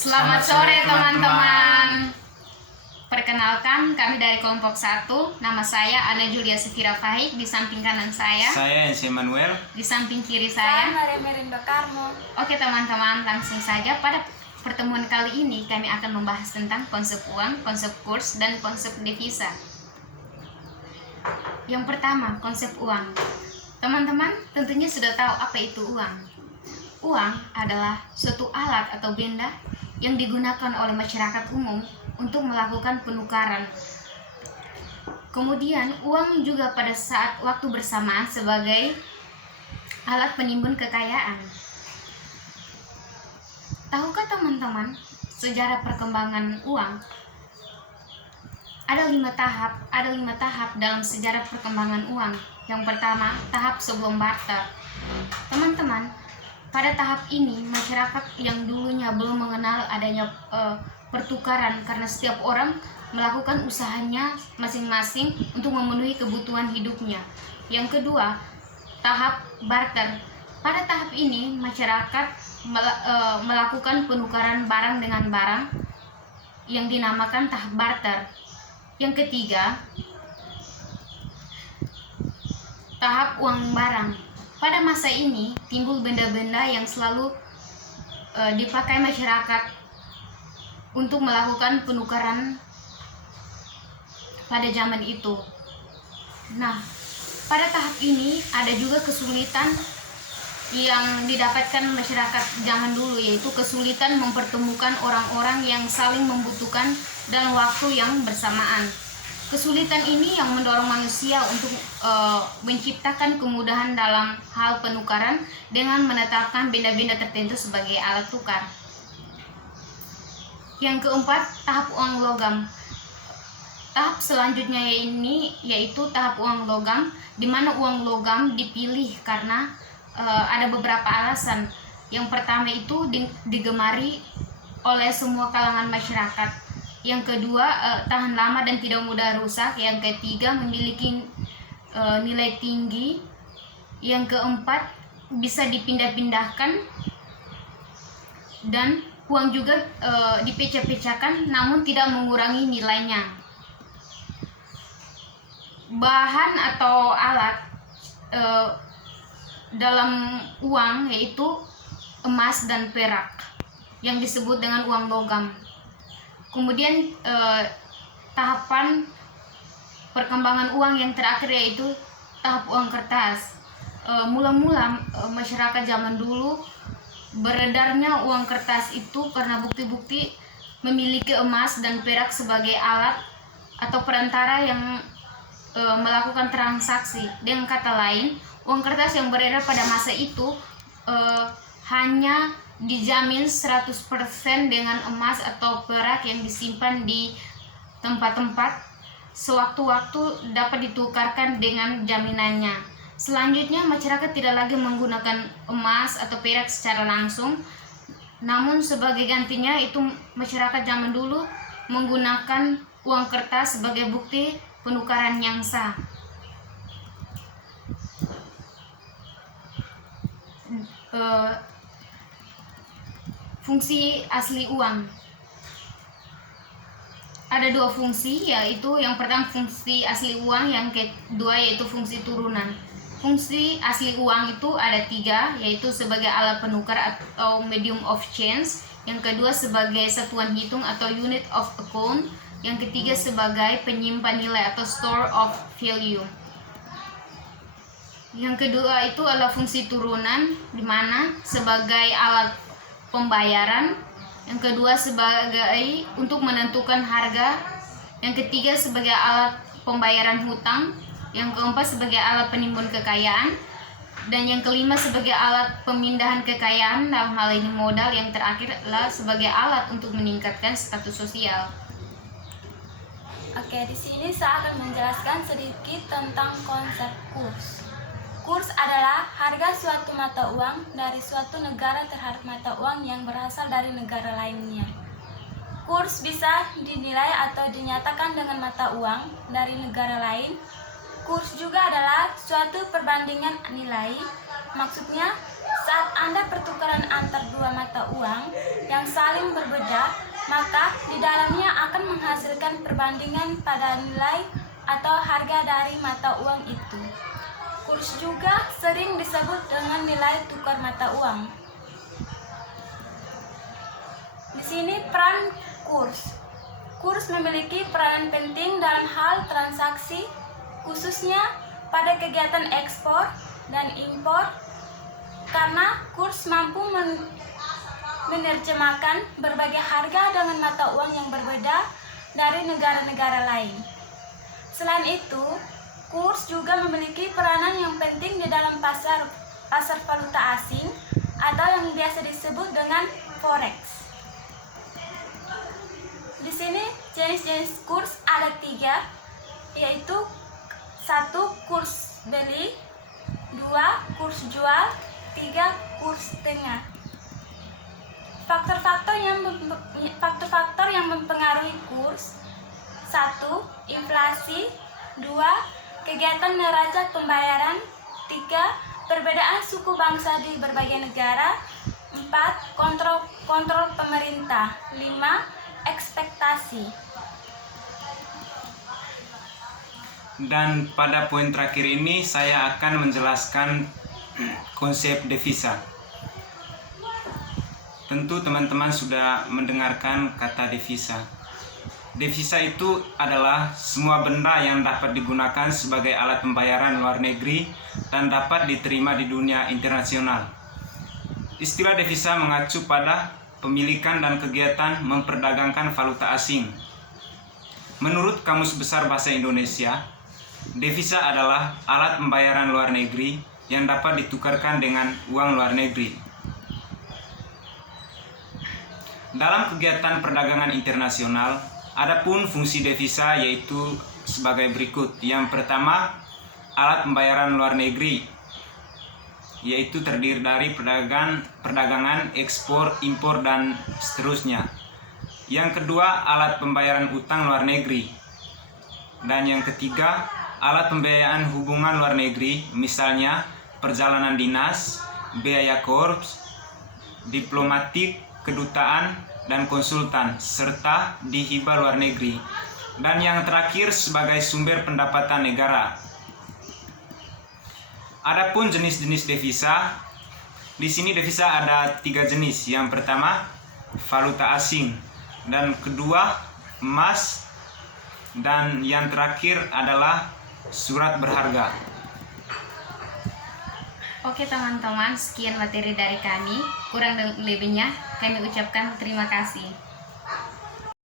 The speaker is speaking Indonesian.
Selamat sore teman-teman. Perkenalkan, kami dari kelompok 1. Nama saya Ana Julia Sefira Fahik. Di samping kanan saya Ensi Manuel. Di samping kiri saya Maria Merinda Karmo. Oke teman-teman, langsung saja. Pada pertemuan kali ini kami akan membahas tentang konsep uang, konsep kurs, dan konsep devisa. Yang pertama, konsep uang. Teman-teman tentunya sudah tahu apa itu uang. Uang adalah suatu alat atau benda yang digunakan oleh masyarakat umum untuk melakukan penukaran. Kemudian uang juga pada saat waktu bersamaan sebagai alat penimbun kekayaan. Tahukah teman-teman sejarah perkembangan uang? Ada lima tahap dalam sejarah perkembangan uang. Yang pertama, tahap sebelum barter. Teman-teman, pada tahap ini masyarakat yang dulunya belum mengenal adanya pertukaran karena setiap orang melakukan usahanya masing-masing untuk memenuhi kebutuhan hidupnya. Yang kedua, tahap barter. Pada tahap ini masyarakat melakukan penukaran barang dengan barang yang dinamakan tahap barter. Yang ketiga, tahap uang barang. Pada masa ini timbul benda-benda yang selalu dipakai masyarakat untuk melakukan penukaran pada zaman itu. Nah, pada tahap ini ada juga kesulitan yang didapatkan masyarakat zaman dulu, yaitu kesulitan mempertemukan orang-orang yang saling membutuhkan dalam waktu yang bersamaan. Kesulitan ini yang mendorong manusia untuk menciptakan kemudahan dalam hal penukaran dengan menetapkan benda-benda tertentu sebagai alat tukar. Yang keempat, tahap uang logam. Tahap selanjutnya ini yaitu tahap uang logam, di mana uang logam dipilih karena ada beberapa alasan. Yang pertama itu digemari oleh semua kalangan masyarakat. Yang kedua, tahan lama dan tidak mudah rusak. Yang ketiga, memiliki nilai tinggi. Yang keempat, bisa dipindah-pindahkan. Dan uang juga dipecah-pecahkan namun tidak mengurangi nilainya. Bahan atau alat dalam uang yaitu emas dan perak yang disebut dengan uang logam. Kemudian tahapan perkembangan uang yang terakhir yaitu tahap uang kertas. Mula-mula masyarakat zaman dulu beredarnya uang kertas itu karena bukti-bukti memiliki emas dan perak sebagai alat atau perantara yang melakukan transaksi. Dengan kata lain, uang kertas yang beredar pada masa itu hanya dijamin 100% dengan emas atau perak yang disimpan di tempat-tempat, sewaktu-waktu dapat ditukarkan dengan jaminannya. Selanjutnya, masyarakat tidak lagi menggunakan emas atau perak secara langsung, namun sebagai gantinya itu masyarakat zaman dulu menggunakan uang kertas sebagai bukti penukaran yang sah. Fungsi asli uang. Ada dua fungsi, yaitu yang pertama fungsi asli uang, yang kedua yaitu fungsi turunan. Fungsi asli uang itu ada tiga, yaitu sebagai alat penukar atau medium of change. Yang kedua sebagai satuan hitung atau unit of account. Yang ketiga sebagai penyimpan nilai atau store of value. Yang kedua itu adalah fungsi turunan, di mana sebagai alat pembayaran. Yang kedua sebagai untuk menentukan harga. Yang ketiga sebagai alat pembayaran hutang. Yang keempat sebagai alat penimbun kekayaan. Dan yang kelima sebagai alat pemindahan kekayaan, dalam hal ini modal. Yang terakhir adalah sebagai alat untuk meningkatkan status sosial. Oke, di sini saya akan menjelaskan sedikit tentang konsep kurs. Kurs adalah harga suatu mata uang dari suatu negara terhadap mata uang yang berasal dari negara lainnya. Kurs bisa dinilai atau dinyatakan dengan mata uang dari negara lain. Kurs juga adalah suatu perbandingan nilai. Maksudnya, Saat Anda pertukaran antar dua mata uang yang saling berbeda, maka di dalamnya akan menghasilkan perbandingan pada nilai atau harga dari mata uang itu. Kurs juga sering disebut dengan nilai tukar mata uang. Di sini peran kurs. Kurs memiliki peranan penting dalam hal transaksi, khususnya pada kegiatan ekspor dan impor, karena kurs mampu menerjemahkan berbagai harga dengan mata uang yang berbeda dari negara-negara lain. Selain itu, kurs juga memiliki peranan yang penting di dalam pasar valuta asing atau yang biasa disebut dengan forex. Di sini jenis-jenis kurs ada 3, yaitu 1. Kurs beli, 2. Kurs jual, 3. Kurs tengah. Faktor-faktor yang mempengaruhi kurs: 1. Inflasi, 2. Kegiatan neraca pembayaran, 3. Perbedaan suku bangsa di berbagai negara, 4. Kontrol pemerintah, 5. Ekspektasi. Dan pada poin terakhir ini saya akan menjelaskan konsep devisa. Tentu teman-teman sudah mendengarkan kata devisa. Devisa itu adalah semua benda yang dapat digunakan sebagai alat pembayaran luar negeri dan dapat diterima di dunia internasional. Istilah devisa mengacu pada pemilikan dan kegiatan memperdagangkan valuta asing. Menurut Kamus Besar Bahasa Indonesia, devisa adalah alat pembayaran luar negeri yang dapat ditukarkan dengan uang luar negeri. Dalam kegiatan perdagangan internasional, adapun fungsi devisa yaitu sebagai berikut. Yang pertama, alat pembayaran luar negeri, yaitu terdiri dari perdagangan, ekspor, impor, dan seterusnya. Yang kedua, alat pembayaran utang luar negeri. Dan yang ketiga, alat pembiayaan hubungan luar negeri, misalnya perjalanan dinas, biaya korps, diplomatik, kedutaan, dan konsultan, serta dihibah luar negeri. Dan yang terakhir, sebagai sumber pendapatan negara. Adapun jenis-jenis devisa, di sini devisa ada 3 jenis. Yang pertama, valuta asing, dan kedua, emas, dan yang terakhir adalah surat berharga. Oke teman-teman, sekian materi dari kami. Kurang lebihnya kami ucapkan terima kasih.